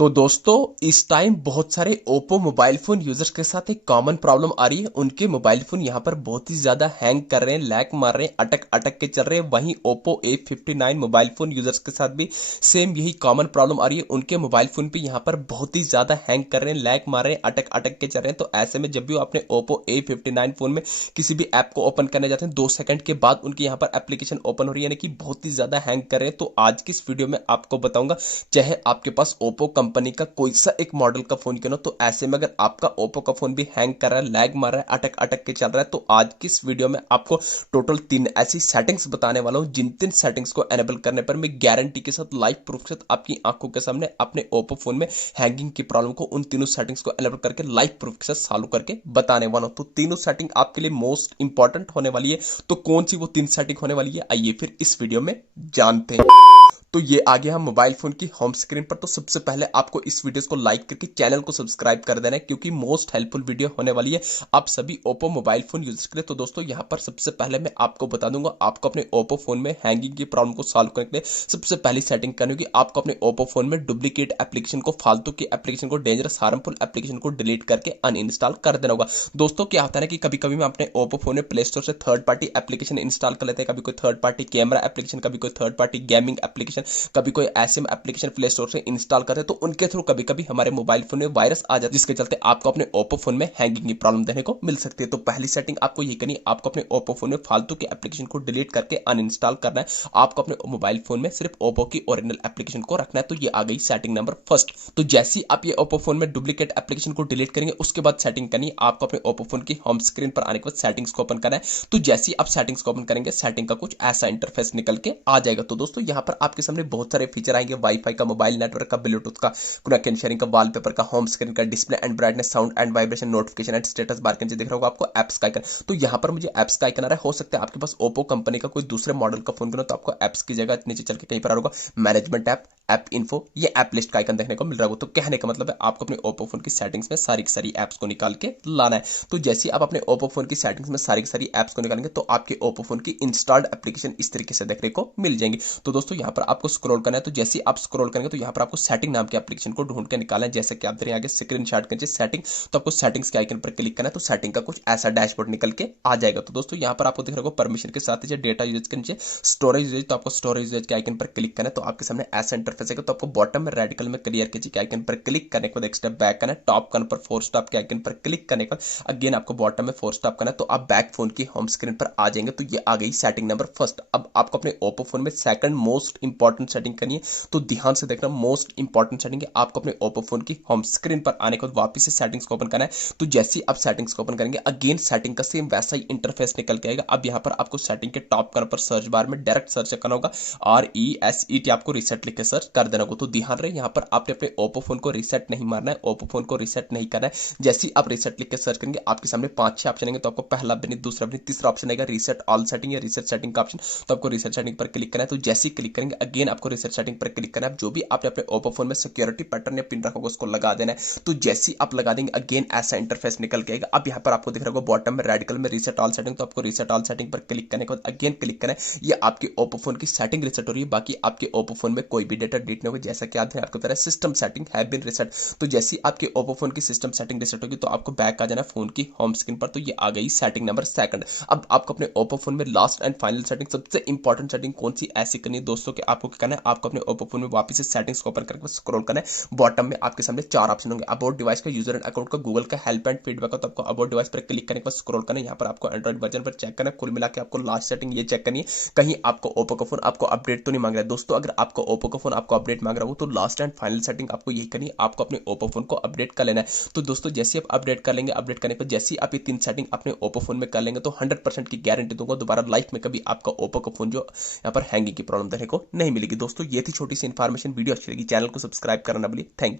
तो दोस्तों इस टाइम बहुत सारे ओप्पो मोबाइल फोन यूजर्स के साथ एक कॉमन प्रॉब्लम आ रही है। उनके मोबाइल फोन यहाँ पर बहुत ही ज्यादा हैंग कर रहे हैं, लैग मार रहे हैं, अटक अटक के चल रहे हैं। वहीं Oppo A59 mobile phone users के साथ भी सेम यही कॉमन प्रॉब्लम आ रही है। उनके मोबाइल फोन पे यहाँ पर बहुत ही ज्यादा हैंग कर रहे हैं, लैग मार रहे हैं, अटक अटक के चल रहे हैं। तो ऐसे में जब भी वो अपने ओप्पो A59 फोन में किसी भी ऐप को ओपन करने जाते हैं 2 सेकंड के बाद उनकी यहाँ पर एप्लीकेशन ओपन हो रही है, यानी कि बहुत ही ज्यादा हैंग कर रहे हैं। तो आज की इस वीडियो में आपको बताऊंगा, चाहे आपके पास ओप्पो कंपनी का कोई सा एक मॉडल का फोन क्यों ना, तो ऐसे में अगर आपका ओप्पो का फोन भी हैंग कर रहा है, लैग मार रहा है, अटक अटक के चल रहा है, तो आज की इस वीडियो में आपको टोटल 3 ऐसी सेटिंग्स बताने वाला हूं, जिन 3 सेटिंग्स को एनेबल करने पर मैं गारंटी के साथ, लाइव प्रूफ के साथ आपकी आंखों के सामने अपने ओप्पो फोन में हैंगिंग की प्रॉब्लम को उन तीनों सेटिंग्स को एनेबल करके लाइव प्रूफ के साथ सॉल्व करके बताने वाला हूं। तो तीनों सेटिंग आपके लिए मोस्ट इंपॉर्टेंट होने वाली है। तो कौन सी वो 3 सेटिंग होने वाली है, आइए फिर इस वीडियो में जानते हैं। तो ये आ गया हम मोबाइल फोन की होम स्क्रीन पर। तो सबसे पहले आपको इस वीडियो को लाइक करके चैनल को सब्सक्राइब कर देना है, क्योंकि मोस्ट हेल्पफुल वीडियो होने वाली है आप सभी ओप्पो मोबाइल फोन यूजर्स के लिए। तो दोस्तों यहाँ पर सबसे पहले मैं आपको बता दूंगा, आपको अपने ओप्पो फोन में हैंगिंग की प्रॉब्लम को सॉल्व करने के लिए सबसे पहली सेटिंग करनी होगी। आपको अपने ओप्पो फोन में डुप्लीकेट एप्लीकेशन को, फालतू की एप्लीकेशन को, डेंजरस हार्मफुल एप्लीकेशन को डिलीट करके अनइंस्टॉल कर देना होगा। दोस्तों क्या होता है ना कि कभी कभी हम अपने ओप्पो फोन में प्ले स्टोर से थर्ड पार्टी एप्लीकेशन इंस्टॉल कर लेते हैं, कभी कोई थर्ड पार्टी कैमरा एप्लीकेशन, कभी कोई थर्ड पार्टी गेमिंग एप्लीकेशन, कभी कोई ऐसे एप्लीकेशन प्ले स्टोर से इंस्टॉल करते हैं, तो उनके थ्रू कभी कभी हमारे मोबाइल फोन में वायरस आ जाता है, जिसके चलते आपको अपने ओप्पो फोन में हैंगिंग की प्रॉब्लम देखने को मिल सकती है। तो पहली सेटिंग आपको ये करनी है, आपको अपने ओप्पो फोन में फालतू के एप्लीकेशन को डिलीट करके अनइंस्टॉल करना है। आपको अपने मोबाइल फोन में सिर्फ ओप्पो की ओरिजिनल एप्लीकेशन को रखना है। तो ये आ गई सेटिंग नंबर फर्स्ट। तो जैसे ही आप ये ओप्पो फोन में डुप्लीकेट एप्लीकेशन को डिलीट करेंगे, उसके बाद सेटिंग करनी है, आपको अपने ओप्पो फोन की होम स्क्रीन पर आने के बाद सेटिंग्स को ओपन करना है। तो जैसे ही आप सेटिंग्स को ओपन करेंगे, सेटिंग का कुछ ऐसा इंटरफेस निकल के आ जाएगा। तो दोस्तों यहाँ पर आपके सामने बहुत सारे फीचर आएंगे, वाईफाई का, मोबाइल नेटवर्क का, ब्लूटूथ का, कनेक्शन शेयरिंग का, वॉलपेपर का, होम स्क्रीन का, display and brightness, sound and vibration, notification and status bar के नीचे दिख रहा होगा आपको एप्स का आइकन। तो यहाँ पर मुझे एप्स का आइकन आ रहा है। हो सकता है आपके पास ओप्पो कंपनी का कोई दूसरे मॉडल का फोन हो, तो आपको एप्स की जगह नीचे चल के कहीं पर आ रहा होगा मैनेजमेंट ऐप, ऐप इन्फो, ये ऐप लिस्ट का आइकन देखने को मिल रहा होगा। तो कहने का मतलब है आपको अपने ओप्पो फोन की सेटिंग्स में सारी की सारी एप्स को निकाल के लाना है। तो जैसे ही आप अपने ओप्पो फोन की सेटिंग्स में सारी की सारी एप्स को निकालेंगे, तो आपके ओप्पो फोन की इंस्टॉल्ड एप्लीकेशन इस तरीके से देखने को मिल जाएंगी। तो दोस्तों यहाँ पर आपको स्क्रॉल करना है। तो जैसे ही आप स्क्रॉल करेंगे, तो यहाँ पर आपको सेटिंग नाम के एप्लीकेशन को ढूंढ के निकालना है। जैसे कि आप आगे स्क्रीनशॉट के नीचे सेटिंग, तो आपको सेटिंग्स के आइकन पर क्लिक करना है। तो सेटिंग का कुछ ऐसा डैशबोर्ड निकल के आ जाएगा। तो दोस्तों यहाँ पर आपको दिख रहा होगा परमिशन के साथ नीचे डेटा यूजेज के नीचे स्टोरेज यूजेज, तो आपको स्टोरेज यूजेज के आइकन पर क्लिक करना है। तो आपके सामने ऐसा इंटरफेस है। तो आपको बॉटम में रेड कलर में क्लियर के आइकन पर क्लिक करने के बाद एक स्टेप बैक करना है। टॉप कॉर्नर पर 4 स्टॉप के आइकन पर क्लिक करने के बाद अगेन आपको बॉटम में 4 स्टॉप करना है। तो आप बैक फोन की होम स्क्रीन पर आ जाएंगे। तो ये आ गई सेटिंग नंबर फर्स्ट। अब आपको अपने ओप्पो फोन में सेकंड मोस्ट इंपॉर्टेंट सेटिंग करनी है। तो ध्यान से देखना, मोस्ट इंपॉर्टेंट सेटिंग है, आपको अपने ओप्पो फोन की होम स्क्रीन पर आने के बाद वापस से सेटिंग्स को ओपन करना है। तो जैसे ही आप सेटिंग्स को ओपन करेंगे, अगेन सेटिंग का सेम वैसा ही इंटरफेस निकल के आएगा। अब यहाँ पर आपको सेटिंग के टॉप कॉर्नर पर सर्च बार में डायरेक्ट सर्च करना होगा, RESET, आपको रिसेट लिख के सर्च कर देना होगा। तो ध्यान रहे यहाँ पर आपने अपने ओप्पो फोन को रिसेट नहीं मारना है, ओप्पो फोन को रिसेट नहीं करना है। जैसे ही आप रिसेट लिख के सर्च करेंगे, आपके सामने 5-6 ऑप्शन आएंगे। तो आपको पहला भी नहीं, दूसरा भी नहीं, तीसरा ऑप्शन आएगा रिसेट ऑल सेटिंग या रिसेट सेटिंग का ऑप्शन। तो आपको रिसेट सेटिंग पर क्लिक करना है। तो जैसे ही क्लिक करेंगे, अगेन आपको रिसेट सेटिंग पर क्लिक करना है। जो भी आपने अपने ओप्पो फोन में सिक्योरिटी पैटर्न या पिन रखा होगा, उसको लगा देना है। तो जैसे ही आप लगा देंगे, अगेन ऐसा इंटरफेस निकल के आएगा। अब यहाँ पर आपको दिख रहा होगा बॉटम में रेड कलर में रिसेट ऑल सेटिंग। तो आपको रिसेट ऑल सेटिंग पर क्लिक करने के बाद अगेन क्लिक करना है। ये आपके ओप्पो फोन की सेटिंग रिसेट हो रही है, बाकी आपके ओप्पो फोन में कोई भी डेटा डिलीट नहीं होगा। जैसा कि आप आपको तरह system setting have been reset. तो जैसे ही आपके ओप्पो फोन की सिस्टम सेटिंग रिसेट होगी, तो आपको बैक आ जाना फोन की होम स्क्रीन पर। तो ये आ गई सेटिंग नंबर सेकंड। अब आपको अपने ओप्पो फोन में लास्ट एंड फाइनल सेटिंग, सबसे इंपॉर्टेंट सेटिंग कौन सी ऐसी करनी है दोस्तों कि आपको क्या करना है, आपको अपने ओप्पो फोन में वापस से सेटिंग्स को ओपन करके स्क्रॉल करना है। बॉटम में आपके सामने 4 ऑप्शन होंगे, अबाउट डिवाइस का, यूजर एंड अकाउंट का, गूगल का, हेल्प एंड फीडबैक का। तो आपको अबाउट डिवाइस पर क्लिक करने के बाद स्क्रॉल करना है। यहाँ पर आपको एंड्रॉइड वर्जन पर चेक करना है। कुल मिला के आपको लास्ट सेटिंग ये चेक करनी है, कहीं आपको ओप्पो का फोन आपको अपडेट तो नहीं मांग रहा है। दोस्तों अगर आपको ओप्पो का फोन आपको अपडेट मांग रहा हो, तो लास्ट एंड फाइनल सेटिंग आपको यही करनी है, आपको अपने ओप्पो फोन को अपडेट कर लेना है। तो दोस्तों जैसे आप अपडेट कर लेंगे, अपडेट करने पर जैसे ही आप ये 3 सेटिंग अपने ओप्पो फोन में कर लेंगे, तो 100% की गारंटी दूंगा दोबारा लाइफ में कभी आपका ओप्पो का फोन जो यहाँ पर हैंगिंग की प्रॉब्लम देखने को नहीं मिलेगी। दोस्तों ये थी छोटी सी इन्फॉर्मेशन। वीडियो अच्छी लगी, चैनल को सब्सक्राइब करना ना भूलिए। Thank you.